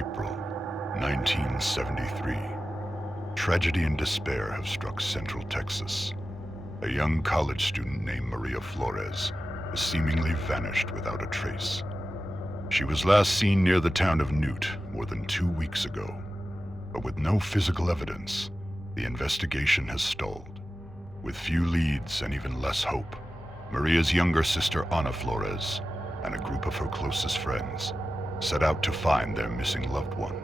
April, 1973. Tragedy and despair have struck Central Texas. A young college student named Maria Flores has seemingly vanished without a trace. She was last seen near the town of Newt more than 2 weeks ago, but with no physical evidence, the investigation has stalled. With few leads and even less hope, Maria's younger sister Ana Flores and a group of her closest friends set out to find their missing loved one.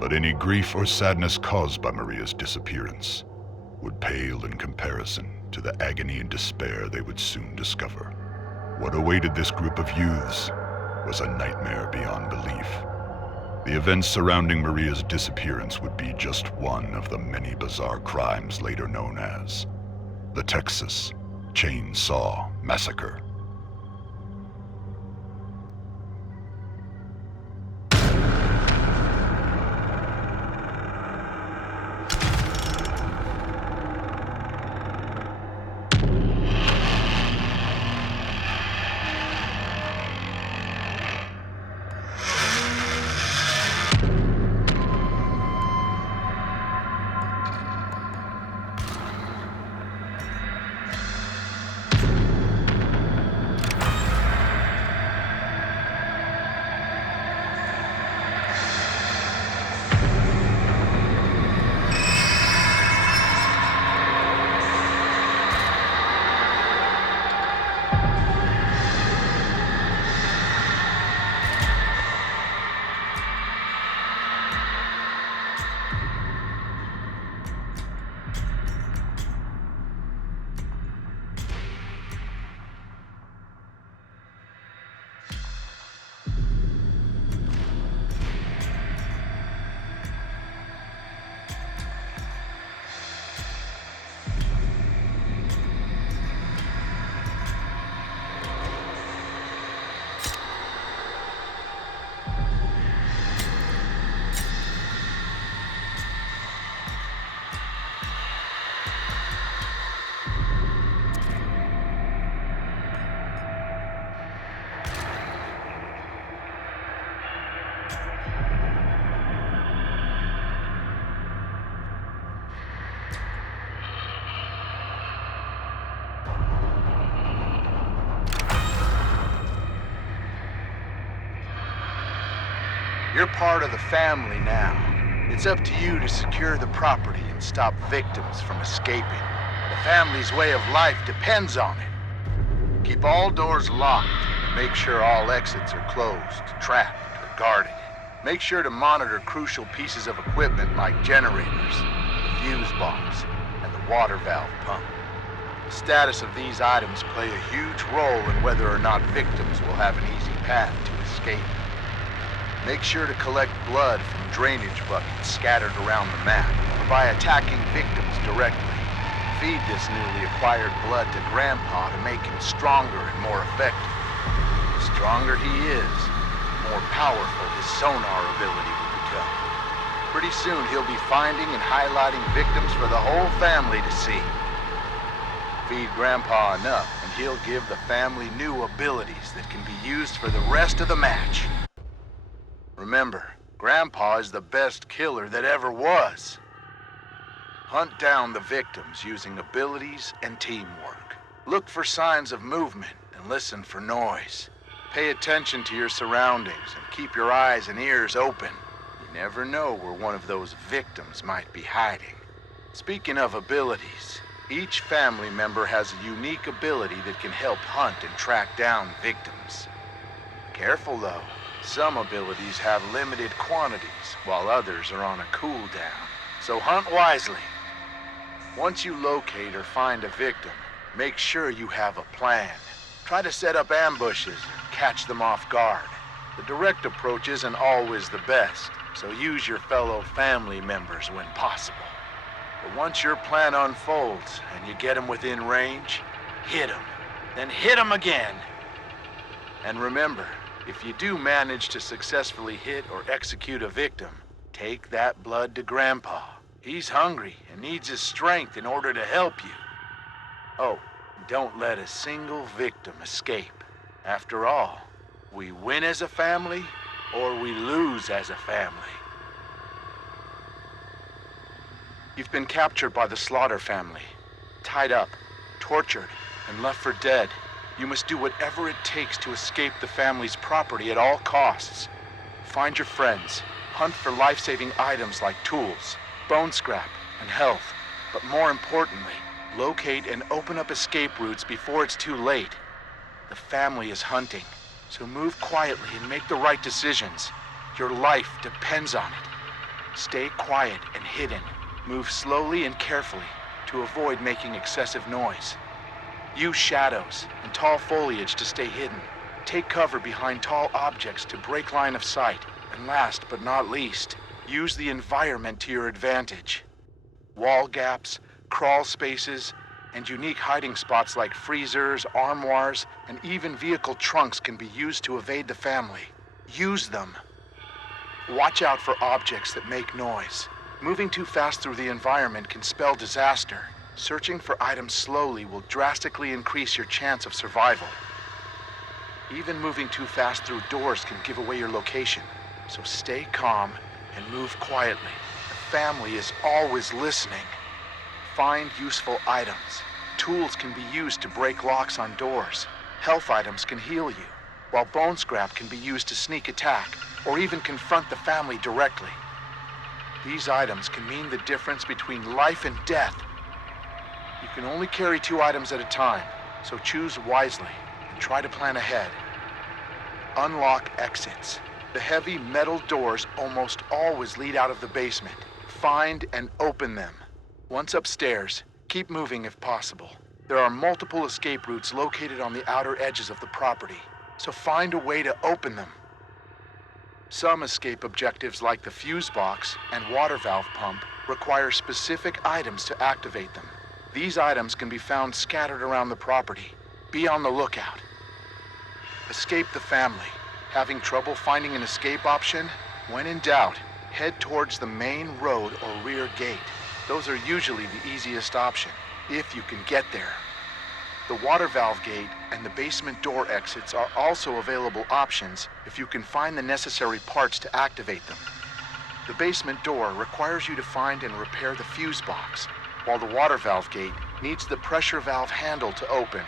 But any grief or sadness caused by Maria's disappearance would pale in comparison to the agony and despair they would soon discover. What awaited this group of youths was a nightmare beyond belief. The events surrounding Maria's disappearance would be just one of the many bizarre crimes later known as the Texas Chainsaw Massacre. You're part of the family now. It's up to you to secure the property and stop victims from escaping. The family's way of life depends on it. Keep all doors locked and make sure all exits are closed, trapped, or guarded. Make sure to monitor crucial pieces of equipment like generators, the fuse box, and the water valve pump. The status of these items play a huge role in whether or not victims will have an easy path to escape. Make sure to collect blood from drainage buckets scattered around the map, or by attacking victims directly. Feed this newly acquired blood to Grandpa to make him stronger and more effective. The stronger he is, the more powerful his sonar ability will become. Pretty soon he'll be finding and highlighting victims for the whole family to see. Feed Grandpa enough and he'll give the family new abilities that can be used for the rest of the match. Remember, Grandpa is the best killer that ever was. Hunt down the victims using abilities and teamwork. Look for signs of movement and listen for noise. Pay attention to your surroundings and keep your eyes and ears open. You never know where one of those victims might be hiding. Speaking of abilities, each family member has a unique ability that can help hunt and track down victims. Careful though. Some abilities have limited quantities, while others are on a cooldown. So hunt wisely. Once you locate or find a victim, make sure you have a plan. Try to set up ambushes and catch them off guard. The direct approach isn't always the best, so use your fellow family members when possible. But once your plan unfolds and you get them within range, hit them. Then hit them again. And remember, if you do manage to successfully hit or execute a victim, take that blood to Grandpa. He's hungry and needs his strength in order to help you. Oh, don't let a single victim escape. After all, we win as a family, or we lose as a family. You've been captured by the Slaughter family, tied up, tortured, and left for dead. You must do whatever it takes to escape the family's property at all costs. Find your friends, hunt for life-saving items like tools, bone scrap, and health. But more importantly, locate and open up escape routes before it's too late. The family is hunting, so move quietly and make the right decisions. Your life depends on it. Stay quiet and hidden. Move slowly and carefully to avoid making excessive noise. Use shadows and tall foliage to stay hidden. Take cover behind tall objects to break line of sight. And last but not least, use the environment to your advantage. Wall gaps, crawl spaces, and unique hiding spots like freezers, armoires, and even vehicle trunks can be used to evade the family. Use them. Watch out for objects that make noise. Moving too fast through the environment can spell disaster. Searching for items slowly will drastically increase your chance of survival. Even moving too fast through doors can give away your location, so stay calm and move quietly. The family is always listening. Find useful items. Tools can be used to break locks on doors. Health items can heal you, while bone scrap can be used to sneak attack or even confront the family directly. These items can mean the difference between life and death. You can only carry 2 items at a time, so choose wisely and try to plan ahead. Unlock exits. The heavy metal doors almost always lead out of the basement. Find and open them. Once upstairs, keep moving if possible. There are multiple escape routes located on the outer edges of the property, so find a way to open them. Some escape objectives like the fuse box and water valve pump require specific items to activate them. These items can be found scattered around the property. Be on the lookout. Escape the family. Having trouble finding an escape option? When in doubt, head towards the main road or rear gate. Those are usually the easiest option, if you can get there. The water valve gate and the basement door exits are also available options if you can find the necessary parts to activate them. The basement door requires you to find and repair the fuse box, while the water valve gate needs the pressure valve handle to open.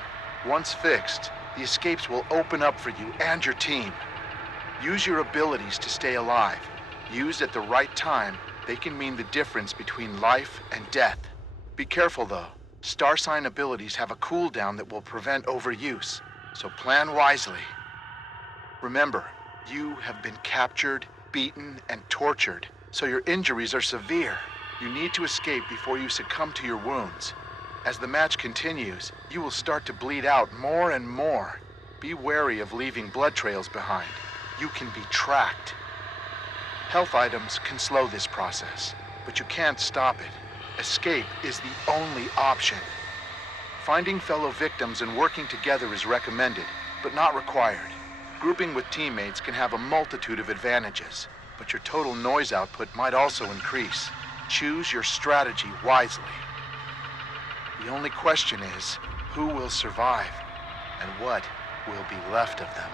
Once fixed, the escapes will open up for you and your team. Use your abilities to stay alive. Used at the right time, they can mean the difference between life and death. Be careful though. Star sign abilities have a cooldown that will prevent overuse, so plan wisely. Remember, you have been captured, beaten, and tortured, so your injuries are severe. You need to escape before you succumb to your wounds. As the match continues, you will start to bleed out more and more. Be wary of leaving blood trails behind. You can be tracked. Health items can slow this process, but you can't stop it. Escape is the only option. Finding fellow victims and working together is recommended, but not required. Grouping with teammates can have a multitude of advantages, but your total noise output might also increase. Choose your strategy wisely. The only question is, who will survive, and what will be left of them?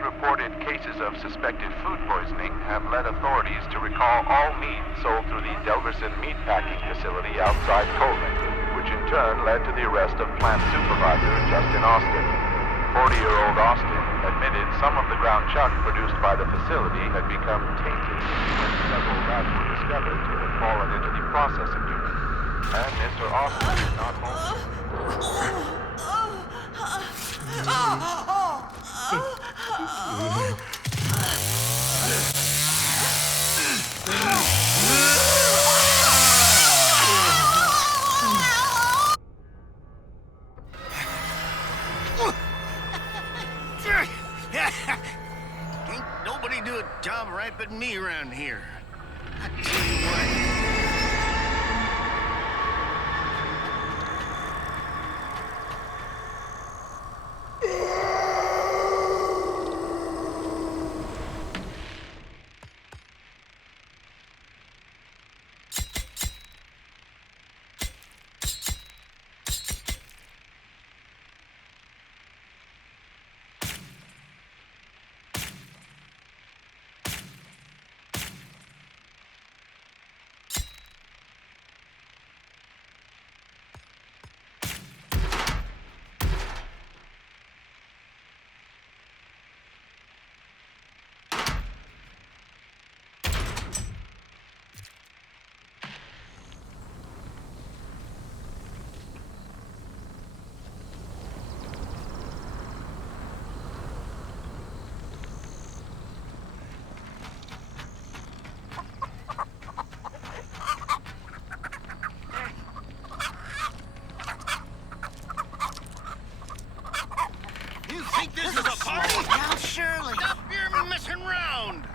reported cases of suspected food poisoning have led authorities to recall all meat sold through the Delverson meatpacking facility outside Coleman, which in turn led to the arrest of plant supervisor Justin Austin. 40-year-old Austin admitted some of the ground chuck produced by the facility had become tainted when several rats were discovered to have fallen into the processing unit. And Mr. Austin is not home. Ain't nobody do a job right but me around here. I tell you what. You think this is a party? Now, Shirley. Stop your messing around!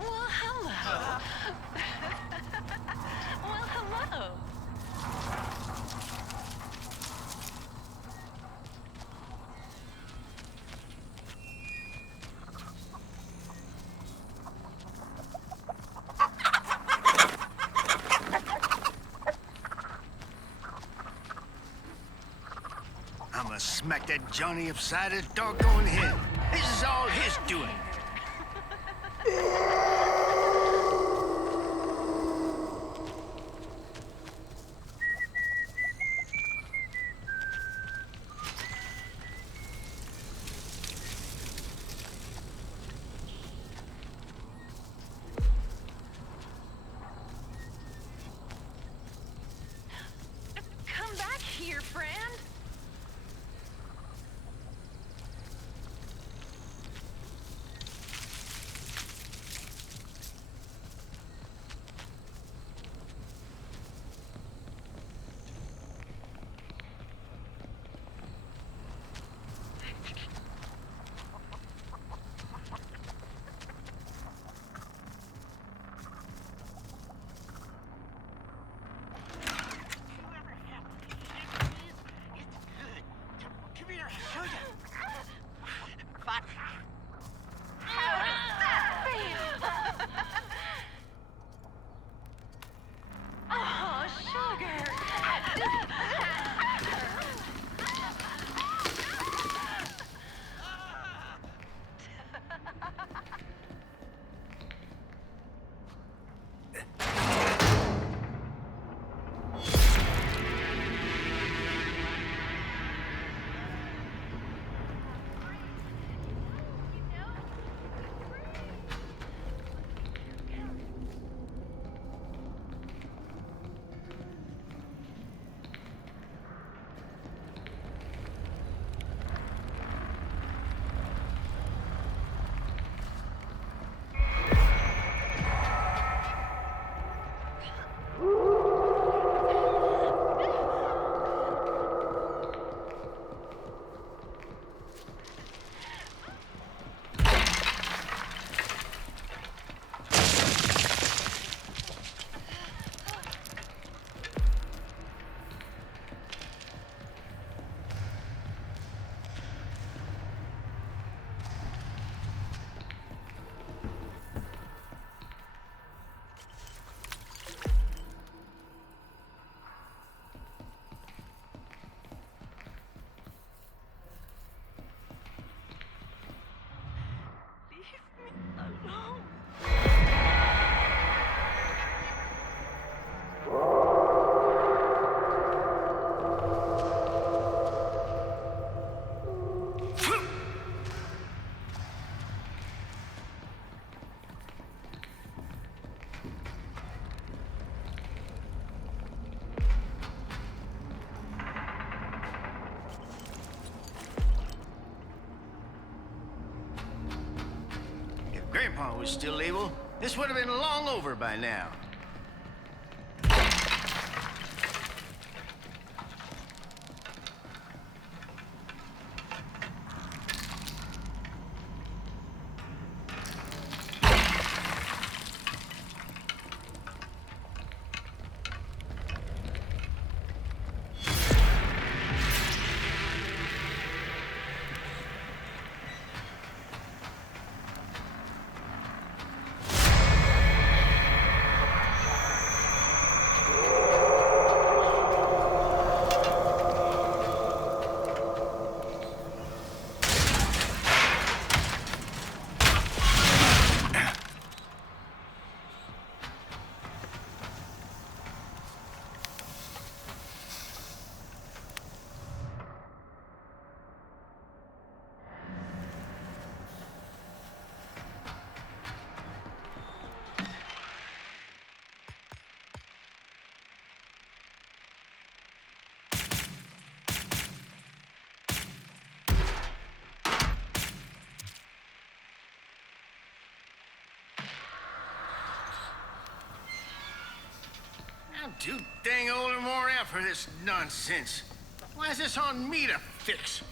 Well, hello. Well, hello. I'ma smack that Johnny upside his doggone head. This is all his doing. Come back here, friend. How does that feel? Oh, sugar. Grandpa was still able, this would have been long over by now. I'm too dang old and worn out for this nonsense. Why is this on me to fix?